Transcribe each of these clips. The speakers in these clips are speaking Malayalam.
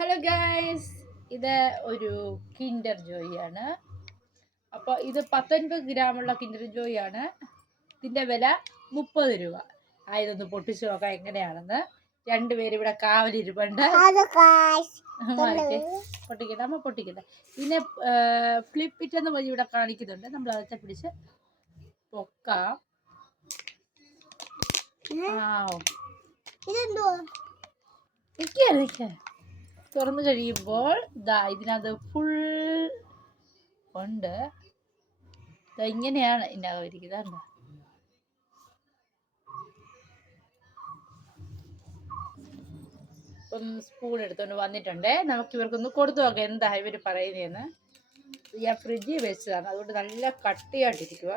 ഹലോ ഗൈസ്, ഇത് ഒരു കിൻഡർ ജോയ് ആണ്. അപ്പോൾ ഇത് 19 ഗ്രാമുള്ള കിൻഡർ ജോയ് ആണ്. ഇതിൻ്റെ വില 30 രൂപ. ഇതൊന്ന് പൊട്ടിച്ചു നോക്കാം എങ്ങനെയാണെന്ന്. രണ്ടുപേരും ഇവിടെ കാവലിരിപ്പുണ്ട്. പൊട്ടിക്കട്ടെ, അമ്മ പൊട്ടിക്കട്ടെ. ഇതിനെ ഫ്ലിപ്പിറ്റ് എന്ന് പറഞ്ഞ് ഇവിടെ കാണിക്കുന്നുണ്ട്. നമ്മൾ അതൊക്കെ പിടിച്ച് പൊക്കാം. തുറന്നു കഴിയുമ്പോൾ ഇതിനകത്ത് ഫുൾ ഉണ്ട്. ഇങ്ങനെയാണ് ഇതിനകം ഇരിക്കുന്നത്. ഇപ്പം സ്പൂൺ എടുത്തുകൊണ്ട് വന്നിട്ടുണ്ട്. നമുക്ക് ഇവർക്കൊന്ന് കൊടുത്തു നോക്കാം എന്താ ഇവർ പറയുന്നതെന്ന്. ഞാൻ ഫ്രിഡ്ജിൽ വെച്ചതാണ്, അതുകൊണ്ട് നല്ല കട്ടിയായിട്ടിരിക്കുക.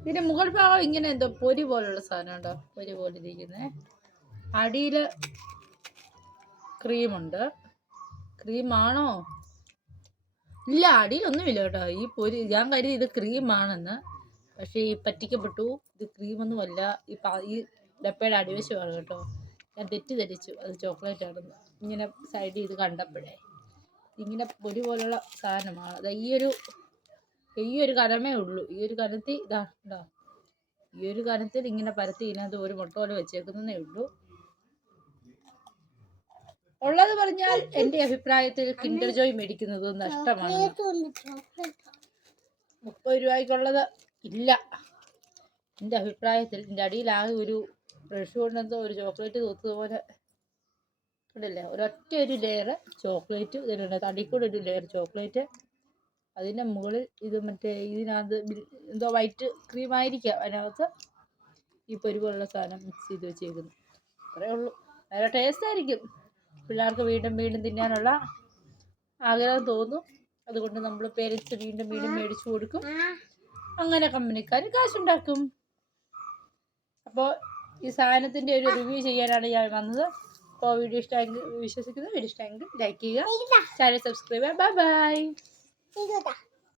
ഇതിൻ്റെ മുകൾ ഭാഗം ഇങ്ങനെ എന്തോ പൊരി പോലുള്ള സാധനം ഉണ്ടോ, പൊരി പോലെ ഇരിക്കുന്നത്. അടിയിൽ ക്രീമുണ്ട്. ക്രീമാണോ? ഇല്ല, അടിയിലൊന്നുമില്ല കേട്ടോ. ഈ പൊരി ഞാൻ കരുതി ഇത് ക്രീമാണെന്ന്. പക്ഷേ ഈ പറ്റിക്കപ്പെട്ടു. ഇത് ക്രീമൊന്നുമല്ല. ഈ ഡപ്പയുടെ അടിവശമാണ് കേട്ടോ. ഞാൻ തെറ്റിദ്ധരിച്ചു അത് ചോക്ലേറ്റ് ആണെന്ന്. ഇങ്ങനെ സൈഡിൽ ഇത് കണ്ടപ്പോഴേ ഇങ്ങനെ പൊരി പോലുള്ള സാധനമാണ്. അത് ഈ ഒരു കനമേ ഉള്ളൂ. ഈ ഒരു കനത്തിൽ ഇതാ ഉണ്ടോ, ഈ ഒരു കനത്തിൽ ഇങ്ങനെ പരത്തി ഇതിനകത്ത് ഒരു മുട്ട പോലെ വെച്ചേക്കുന്നതേ ഉള്ളൂ. ഉള്ളത് പറഞ്ഞാൽ എൻ്റെ അഭിപ്രായത്തിൽ കിൻഡർ ജോയ് മേടിക്കുന്നത് നഷ്ടമാണ്. 30 രൂപയ്ക്കുള്ളത് ഇല്ല എൻ്റെ അഭിപ്രായത്തിൽ. എൻ്റെ അടിയിലാകെ ഒരു ബ്രഷ് കൊണ്ടെന്തോ ഒരു ചോക്ലേറ്റ് തൂത്തതുപോലെ ഉണ്ടല്ലേ, ഒരൊറ്റ ഒരു ലെയർ ചോക്ലേറ്റ് ഇതിലുണ്ട്. തടിക്കൂടെ ഒരു ലെയർ ചോക്ലേറ്റ്, അതിൻ്റെ മുകളിൽ ഇത് മറ്റേ ഇതിനകത്ത് എന്തോ വൈറ്റ് ക്രീം ആയിരിക്കാം. അതിനകത്ത് ഈ പൊരി പോലുള്ള സാധനം മിക്സ് ചെയ്ത് വെച്ചേക്കുന്നു. അത്രേ ഉള്ളൂ. നല്ല ടേസ്റ്റ് ആയിരിക്കും. പിള്ളേർക്ക് വീണ്ടും വീണ്ടും തിന്നാനുള്ള ആഗ്രഹം തോന്നും. അതുകൊണ്ട് നമ്മൾ പേരൻസ് വീണ്ടും വീണ്ടും മേടിച്ചു കൊടുക്കും. അങ്ങനെ കമ്പനിക്കാർ കാശുണ്ടാക്കും. അപ്പോൾ ഈ സാധനത്തിൻ്റെ ഒരു റിവ്യൂ ചെയ്യാനാണ് ഞാൻ വന്നത്. അപ്പോൾ വീഡിയോ ഇഷ്ടമെങ്കിൽ വിശ്വസിക്കുന്നു. വീഡിയോ ഇഷ്ടമെങ്കിൽ ലൈക്ക് ചെയ്യുക, ചാനൽ സബ്സ്ക്രൈബ് ചെയ്യുക. Bye bye.